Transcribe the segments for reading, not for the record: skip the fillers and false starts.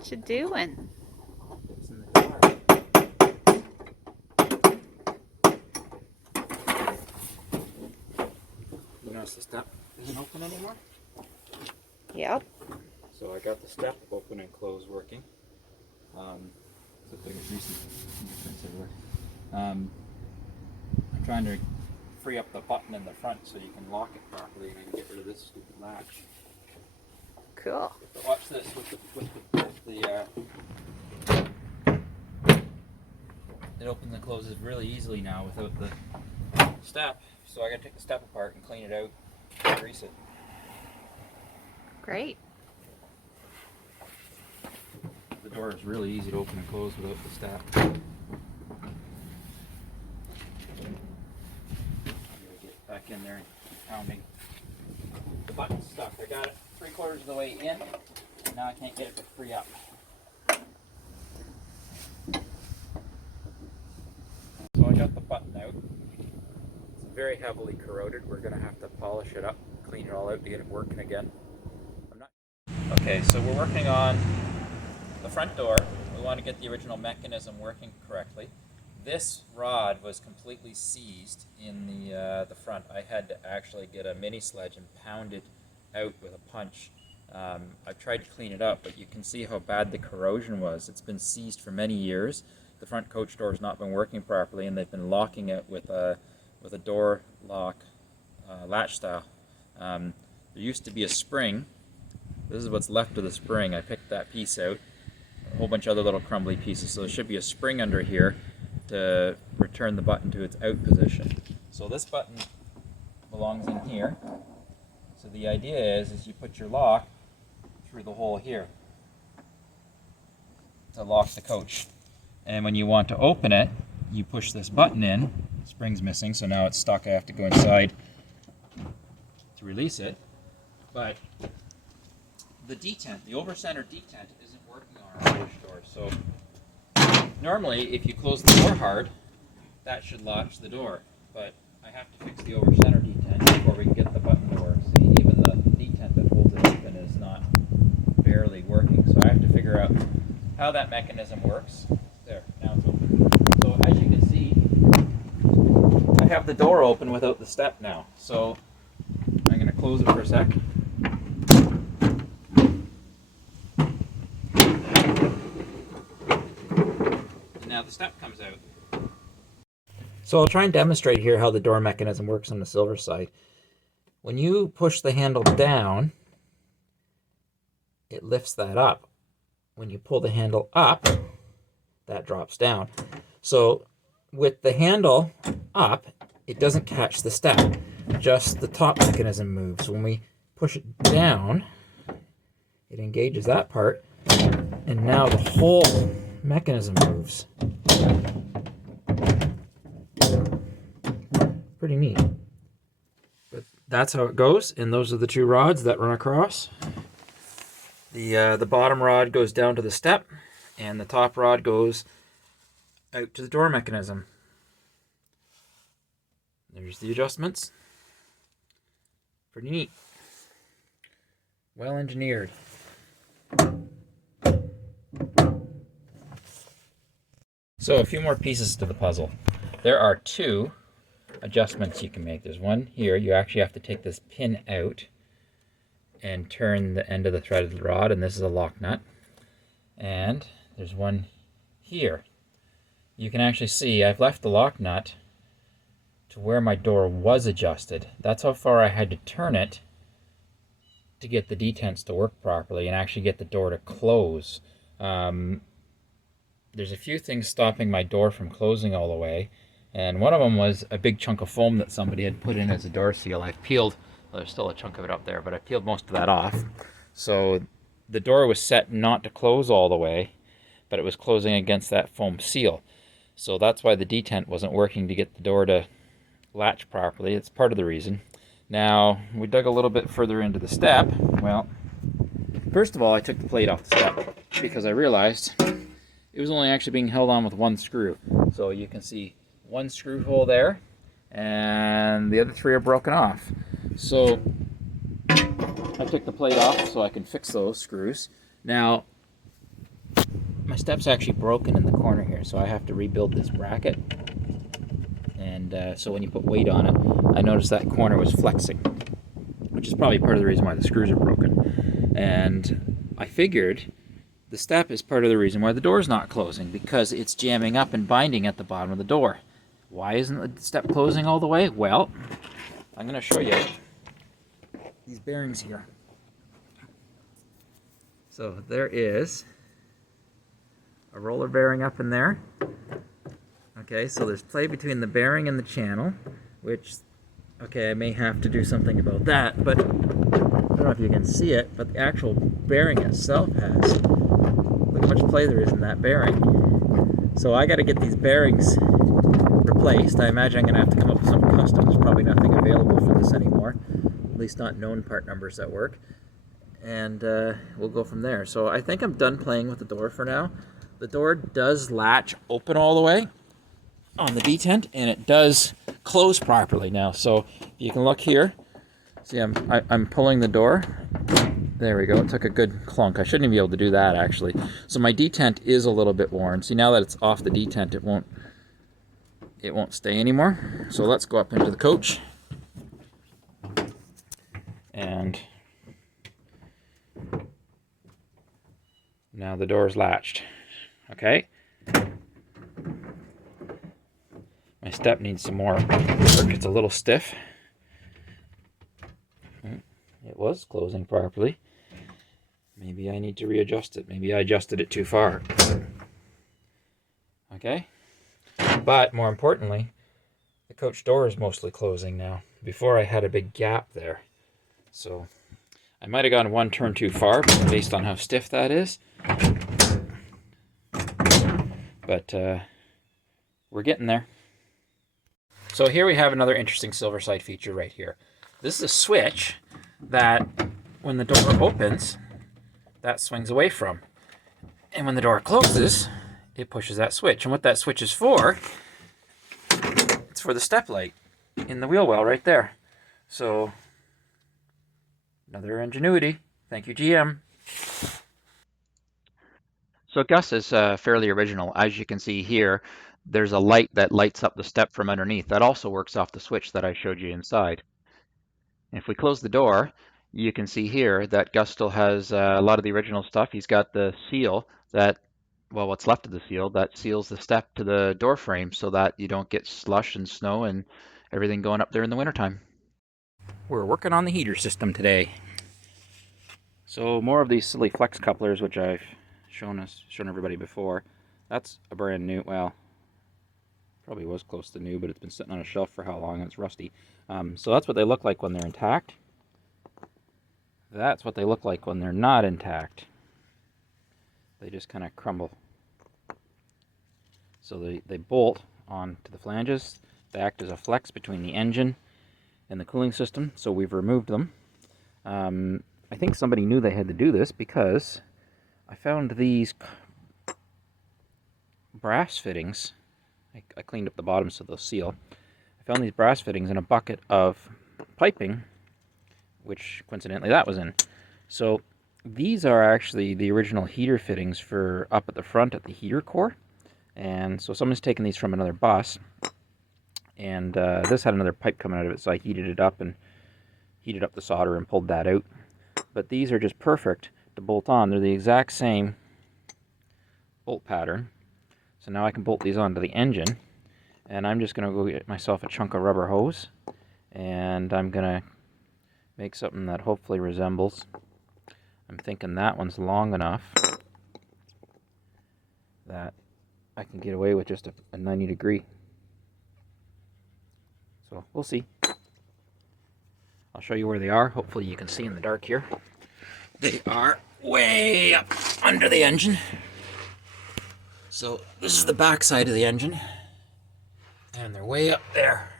What you doing? Fixing the car. You notice the step isn't open anymore? Yep. So I got the step open and close working. It's the biggest recent difference everywhere. I'm trying to free up the button in the front so you can lock it properly and I can get rid of this stupid latch. Cool. But watch this it opens and closes really easily now without the step. So I gotta take the step apart and clean it out and grease it. Great. The door is really easy to open and close without the step. Get back in there and keep pounding. The button's stuck. I got it 3/4 of the way in. And now I can't get it to free up. So I got the button out. It's very heavily corroded. We're going to have to polish it up, clean it all out to get it working again. Okay, so we're working on the front door. We want to get the original mechanism working correctly. This rod was completely seized in the front. I had to actually get a mini sledge and pound it out with a punch. I've tried to clean it up, but you can see how bad the corrosion was. It's been seized for many years. The front coach door has not been working properly, and they've been locking it with a door lock latch style. There used to be a spring. This is what's left of the spring. I picked that piece out. A whole bunch of other little crumbly pieces. So there should be a spring under here to return the button to its out position. So this button belongs in here. So the idea is you put your lock through the hole here to lock the coach. And when you want to open it, you push this button in. The spring's missing, so now it's stuck. I have to go inside to release it. But the detent, the over-center detent, isn't working on our coach door. So normally, if you close the door hard, that should latch the door. But I have to fix the over-center detent before we can get the button to work. See, even the detent that holds it open is not barely working. So I have to figure out how that mechanism works. There, now it's open. So as you can see, I have the door open without the step now. So I'm going to close it for a sec. Now the step comes out. So I'll try and demonstrate here how the door mechanism works on the Silverside. When you push the handle down, it lifts that up. When you pull the handle up, that drops down. So with the handle up, it doesn't catch the step. Just the top mechanism moves. When we push it down, it engages that part, and now the whole mechanism moves. Pretty neat. But that's how it goes, and those are the two rods that run across. The bottom rod goes down to the step, and the top rod goes out to the door mechanism. There's the adjustments. Pretty neat. Well engineered. So a few more pieces to the puzzle. There are two adjustments you can make. There's one here. You actually have to take this pin out and turn the end of the threaded rod, and this is a lock nut. And there's one here. You can actually see I've left the lock nut to where my door was adjusted. That's how far I had to turn it to get the detents to work properly and actually get the door to close. There's a few things stopping my door from closing all the way, and one of them was a big chunk of foam that somebody had put in as a door seal. I've peeled, well, there's still a chunk of it up there, but I peeled most of that off. So the door was set not to close all the way, but it was closing against that foam seal. So that's why the detent wasn't working to get the door to latch properly. It's part of the reason. Now, we dug a little bit further into the step. Well, first of all, I took the plate off the step because I realized it was only actually being held on with one screw. So you can see one screw hole there, and the other three are broken off. So I took the plate off so I can fix those screws. Now, my step's actually broken in the corner here, so I have to rebuild this bracket. And so when you put weight on it, I noticed that corner was flexing, which is probably part of the reason why the screws are broken. And I figured the step is part of the reason why the door's not closing, because it's jamming up and binding at the bottom of the door. Why isn't the step closing all the way? Well, I'm going to show you these bearings here. So there is a roller bearing up in there. Okay, so there's play between the bearing and the channel, which, okay, I may have to do something about that, but I don't know if you can see it, but the actual bearing itself has, look how much play there is in that bearing. So I got to get these bearings replaced. I imagine I'm going to have to come up with something custom. There's probably nothing available for this anymore, at least not known part numbers that work. And we'll go from there. So I think I'm done playing with the door for now. The door does latch open all the way on the detent, and it does close properly now. So you can look here. See, I'm pulling the door. There we go. It took a good clunk. I shouldn't even be able to do that, actually. So my detent is a little bit worn. See, now that it's off the detent, it won't stay anymore. So let's go up into the coach. And now the door is latched. Okay. My step needs some more work. It's a little stiff. It was closing properly. Maybe I need to readjust it. Maybe I adjusted it too far. Okay. But more importantly, the coach door is mostly closing now. Before I had a big gap there. So I might have gone one turn too far based on how stiff that is. But we're getting there. So here we have another interesting Silverside feature right here. This is a switch that when the door opens, that swings away from. And when the door closes, it pushes that switch. And what that switch is for, it's for the step light in the wheel well right there. So another ingenuity. Thank you, GM. So Gus is fairly original. As you can see here, there's a light that lights up the step from underneath. That also works off the switch that I showed you inside. And if we close the door, you can see here that Gus still has a lot of the original stuff. He's got the seal that, well, what's left of the seal that seals the step to the door frame so that you don't get slush and snow and everything going up there in the wintertime. We're working on the heater system today. So more of these silly flex couplers, which I've shown everybody before. That's a brand new, well, probably was close to new, but it's been sitting on a shelf for how long, and it's rusty. So that's what they look like when they're intact. That's what they look like when they're not intact. They just kind of crumble. So they bolt onto the flanges. They act as a flex between the engine and the cooling system, so we've removed them. I think somebody knew they had to do this because I found these brass fittings. I cleaned up the bottom so they'll seal. I found these brass fittings in a bucket of piping, which coincidentally that was in. So these are actually the original heater fittings for up at the front at the heater core. And so someone's taken these from another bus, and this had another pipe coming out of it, so I heated it up and heated up the solder and pulled that out. But these are just perfect to bolt on. They're the exact same bolt pattern. So now I can bolt these onto the engine, and I'm just going to go get myself a chunk of rubber hose, and I'm going to make something that hopefully resembles. I'm thinking that one's long enough that I can get away with just a 90 degree. So we'll see. I'll show you where they are. Hopefully you can see in the dark here. They are way up under the engine. So this is the back side of the engine, and they're way up there.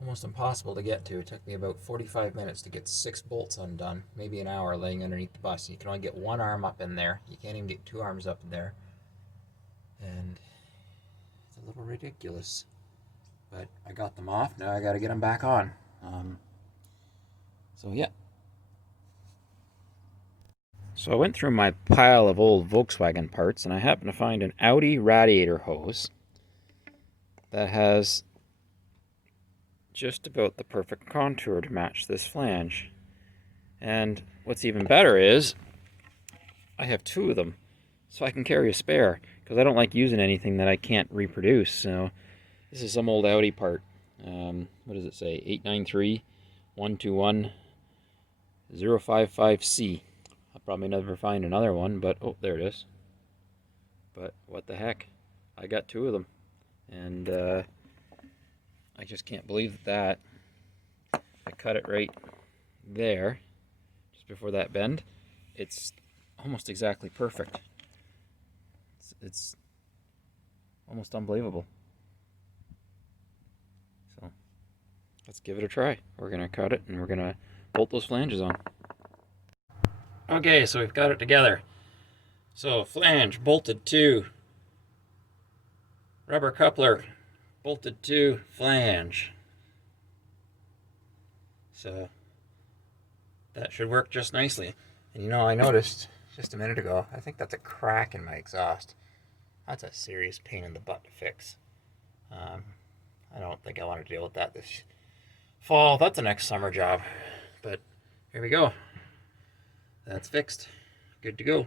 Almost impossible to get to. It took me about 45 minutes to get 6 bolts undone, maybe an hour laying underneath the bus. You can only get one arm up in there. You can't even get 2 arms up in there. And it's a little ridiculous. But I got them off. Now I got to get them back on. So yeah. So I went through my pile of old Volkswagen parts and I happened to find an Audi radiator hose that has just about the perfect contour to match this flange. And what's even better is I have two of them, so I can carry a spare because I don't like using anything that I can't reproduce. So this is some old Audi part. What does it say? 893-121-055C. I'll probably never find another one, but oh, there it is. But what the heck? I got two of them. And I just can't believe that I cut it right there, just before that bend. It's almost exactly perfect. It's almost unbelievable. So let's give it a try. We're gonna cut it and we're gonna bolt those flanges on. Okay, so we've got it together. So flange bolted to rubber coupler, bolted to flange. So that should work just nicely. And you know, I noticed just a minute ago, I think that's a crack in my exhaust. That's a serious pain in the butt to fix. I don't think I want to deal with that this fall. That's a next summer job. But here we go. That's fixed. Good to go.